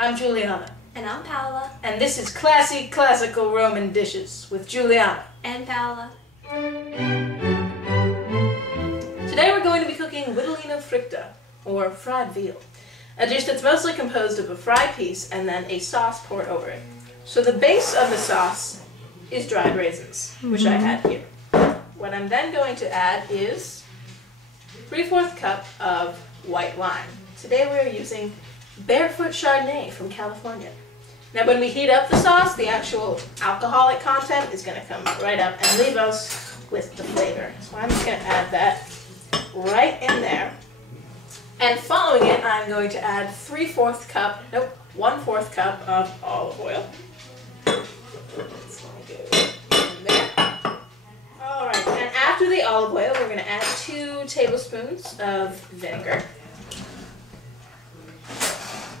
I'm Julianna. And I'm Paola. And this is Classical Roman Dishes with Julianna. And Paola. Today we're going to be cooking Widolino fricta, or fried veal. A dish that's mostly composed of a fried piece and then a sauce poured over it. So the base of the sauce is dried raisins, which I add here. What I'm then going to add is 3/4 cup of white wine. Today we're using Barefoot Chardonnay from California. Now when we heat up the sauce, the actual alcoholic content is going to come right up and leave us with the flavor. So I'm just going to add that right in there. And following it, I'm going to add 1/4 cup of olive oil. It's going to go in there. Alright, and after the olive oil, we're going to add 2 tablespoons of vinegar,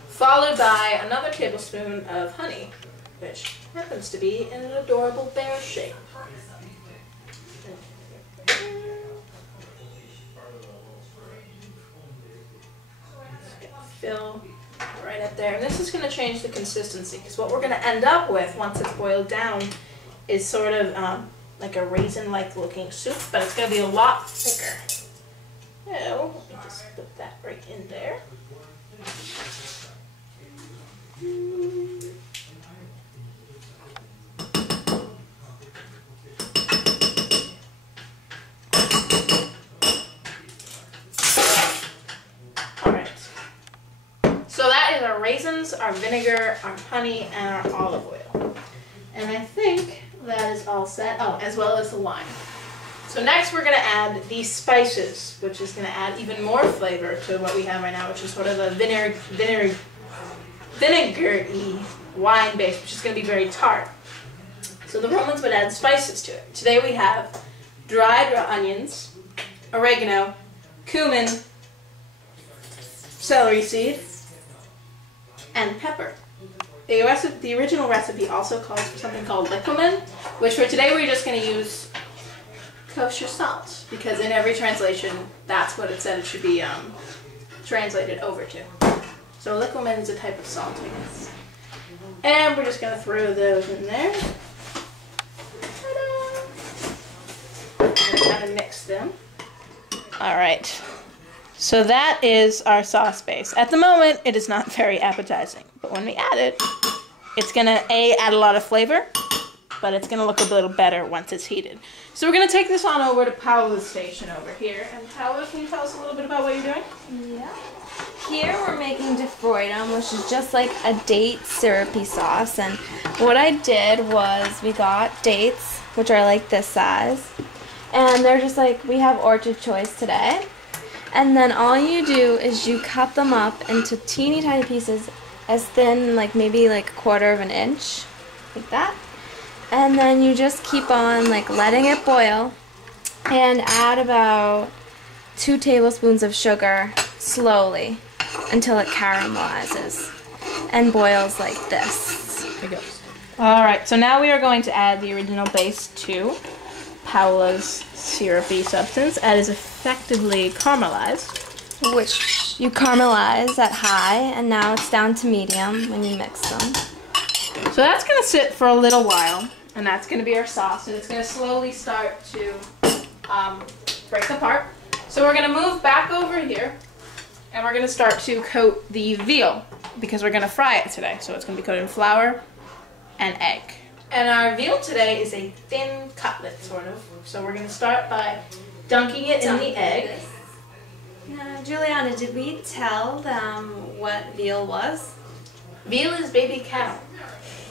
followed by another tablespoon of honey, which happens to be in an adorable bear shape. Fill right up there. And this is going to change the consistency, because what we're going to end up with once it's boiled down is sort of like a raisin-like looking soup, but it's going to be a lot thicker. So, let me just put that right in there. So that is our raisins, our vinegar, our honey, and our olive oil. And I think that is all set. Oh, as well as the wine. So next we're going to add these spices, which is going to add even more flavor to what we have right now, which is sort of a vinegary wine base, which is going to be very tart. So the Romans would add spices to it. Today we have dried raw onions, oregano, cumin, celery seed, and pepper. The original recipe also calls for something called liquamen, which for today we're just going to use kosher salt, because in every translation that's what it said it should be translated over to. So liquamen is a type of salt, I guess. And we're just going to throw those in there. Ta-da! And kind of mix them. Alright. So that is our sauce base. At the moment, it is not very appetizing, but when we add it, it's gonna add a lot of flavor, but it's gonna look a little better once it's heated. So we're gonna take this on over to Paola's station over here. And Paola, can you tell us a little bit about what you're doing? Yeah. Here we're making defroidum, which is just like a date syrupy sauce. And what I did was we got dates, which are like this size, and they're just like, we have orchard choice today. And then all you do is you cut them up into teeny tiny pieces, as thin, like maybe like 1/4 of an inch, like that. And then you just keep on like letting it boil, and add about 2 tablespoons of sugar slowly until it caramelizes and boils like this. Here goes. Alright, so now we are going to add the original base to Paola's syrupy substance. That is effectively caramelized. Which you caramelize at high, and now it's down to medium when you mix them. So that's going to sit for a little while, and that's going to be our sauce, and it's going to slowly start to break apart. So we're going to move back over here, and we're going to start to coat the veal, because we're going to fry it today. So it's going to be coated in flour and egg. And our veal today is a thin cutlet, sort of. So we're going to start by dunking it in the egg. Now, Juliana, did we tell them what veal was? Veal is baby cow.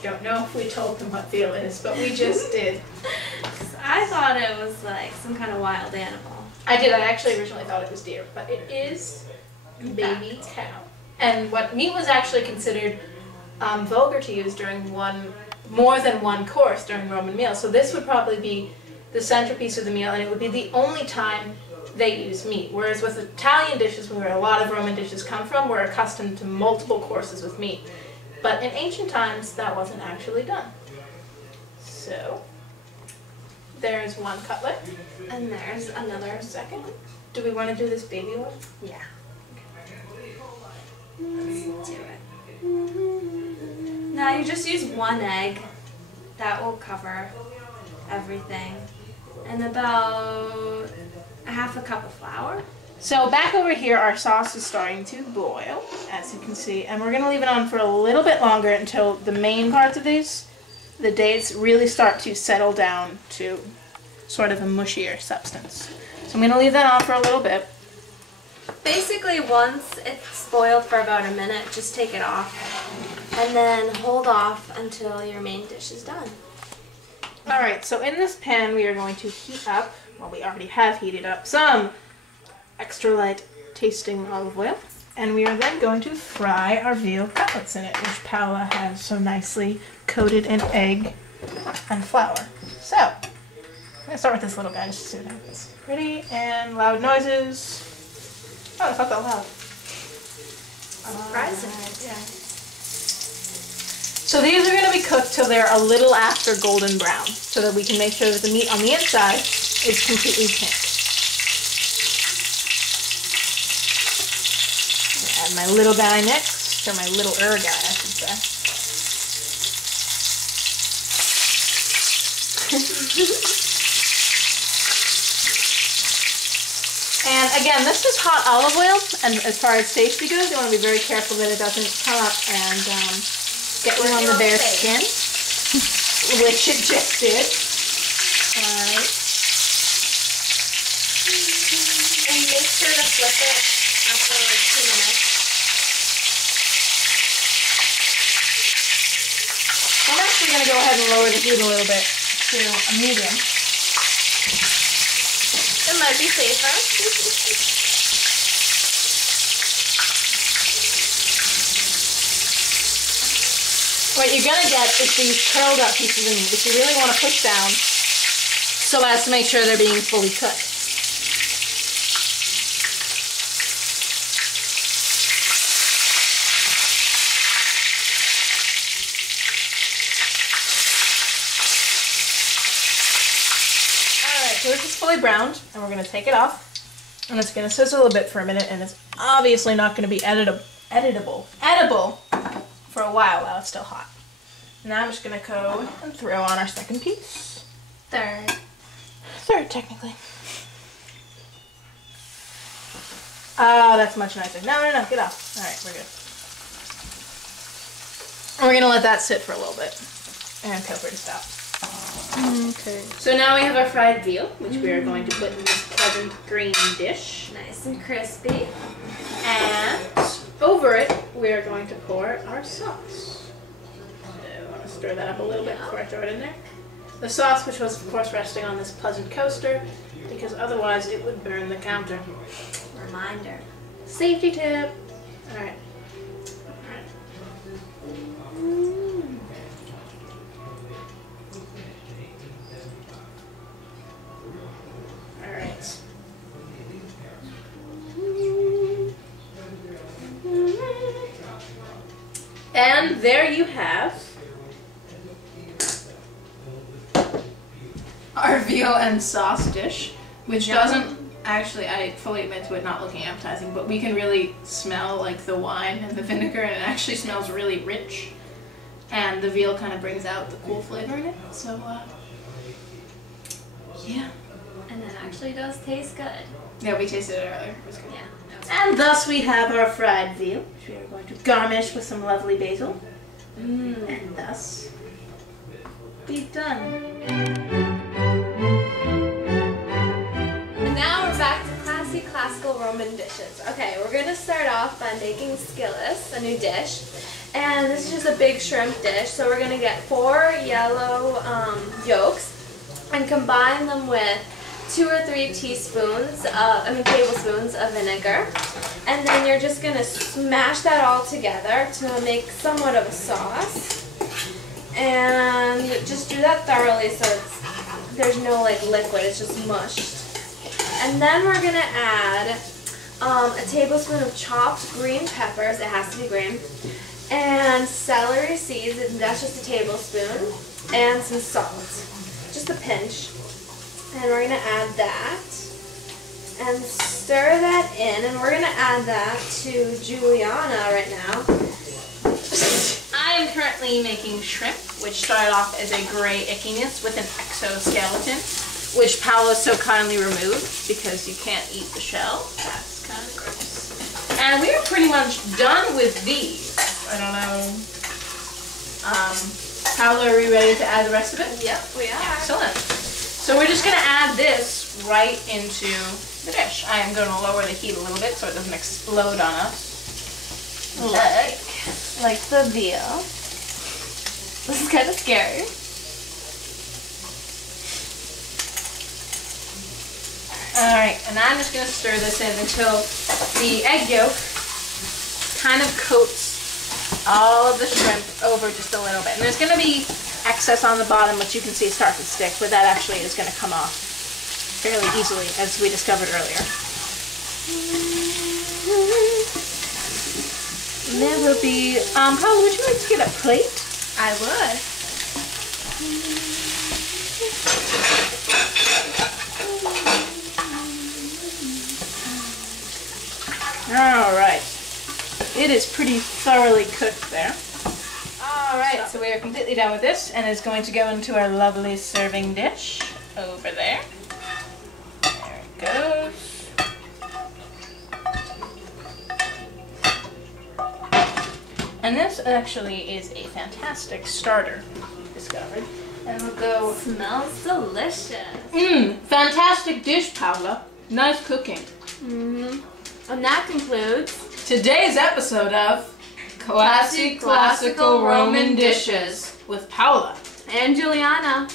Don't know if we told them what veal is, but we just did. I thought it was like some kind of wild animal. I did. I actually originally thought it was deer, but it is baby cow. And what meat was actually considered vulgar to use during more than one course during Roman meals. So this would probably be the centerpiece of the meal, and it would be the only time they use meat. Whereas with Italian dishes, where a lot of Roman dishes come from, we're accustomed to multiple courses with meat. But in ancient times, that wasn't actually done. So there's one cutlet. And there's another second. Do we want to do this baby one? Yeah. Let's do it. You just use 1 egg. That will cover everything. And about 1/2 cup of flour. So back over here, our sauce is starting to boil, as you can see, and we're going to leave it on for a little bit longer until the main parts of these, the dates, really start to settle down to sort of a mushier substance. So I'm going to leave that on for a little bit. Basically, once it's boiled for about a minute, just take it off and then hold off until your main dish is done. Alright, so in this pan we are going to heat up, well, we already have heated up, some extra light tasting olive oil, and we are then going to fry our veal cutlets in it, which Paola has so nicely coated in egg and flour. So, I'm going to start with this little guy just to see what happens. Ready? And loud noises. Oh, it's not that loud. Surprising. Yeah. So these are going to be cooked till they're a little after golden brown, so that we can make sure that the meat on the inside is completely pink. Add my little guy next, or my little guy, I should say. And again, this is hot olive oil, and as far as safety goes, you want to be very careful that it doesn't come up and get you on the bare skin, which it just did. Alright. And make sure to flip it after like 2 minutes. I'm actually going to go ahead and lower the heat a little bit to a medium. It might be safer. What you're going to get is these curled up pieces of meat, which you really want to push down so as to make sure they're being fully cooked. Alright, so this is fully browned, and we're going to take it off, and it's going to sizzle a bit for a minute, and it's obviously not going to be edible for a while it's still hot. Now I'm just going to go and throw on our second piece. Third, technically. Oh, that's much nicer. No, get off. Alright, we're good. And we're going to let that sit for a little bit. And feel free to stop. Okay. So now we have our fried veal, which we are going to put in this pleasant green dish. nice and crispy. And over it, we are going to pour our sauce. So I want to stir that up a little bit before I throw it in there. The sauce, which was of course resting on this pleasant coaster, because otherwise it would burn the counter. Reminder. Safety tip. Alright. Alright. And there you have our veal and sauce dish, which doesn't actually, I fully admit to it not looking appetizing, but we can really smell like the wine and the vinegar, and it actually smells really rich, and the veal kind of brings out the cool flavor in it. So yeah. And it actually does taste good. Yeah, we tasted it earlier. It was good. Yeah. And thus we have our fried veal, which we are going to garnish with some lovely basil. And thus be done. And now we're back to classy classical Roman dishes. Okay, we're going to start off by making skillet, a new dish. And this is just a big shrimp dish. So we're going to get 4 yellow yolks and combine them with 2 or 3 tablespoons of vinegar. And then you're just going to smash that all together to make somewhat of a sauce. And just do that thoroughly so there's no like liquid, it's just mushed. And then we're going to add a tablespoon of chopped green peppers, it has to be green, and celery seeds, and that's just a tablespoon, and some salt, just a pinch. And we're going to add that and stir that in, and we're going to add that to Julianna right now. currently making shrimp, which started off as a gray ickiness with an exoskeleton, which Paola so kindly removed because you can't eat the shell. That's kind of gross. And we are pretty much done with these. I don't know. Paola, are we ready to add the rest of it? Yep, we are. Excellent. So we're just going to add this right into the dish. I am going to lower the heat a little bit so it doesn't explode on us. Like the veal. This is kind of scary. Alright, and I'm just going to stir this in until the egg yolk kind of coats all of the shrimp over just a little bit. And there's going to be excess on the bottom, which you can see start to stick, but that actually is going to come off fairly easily, as we discovered earlier. Never be... Paola, would you like to get a plate? I would. Alright. It is pretty thoroughly cooked there. Alright, so we are completely done with this, and it's going to go into our lovely serving dish over there. There it goes. And this actually is a fantastic starter, we discovered. And we'll go... Smells delicious. Fantastic dish, Paola. Nice cooking. And that concludes today's episode of Classical Roman Dishes with Paola and Julianna.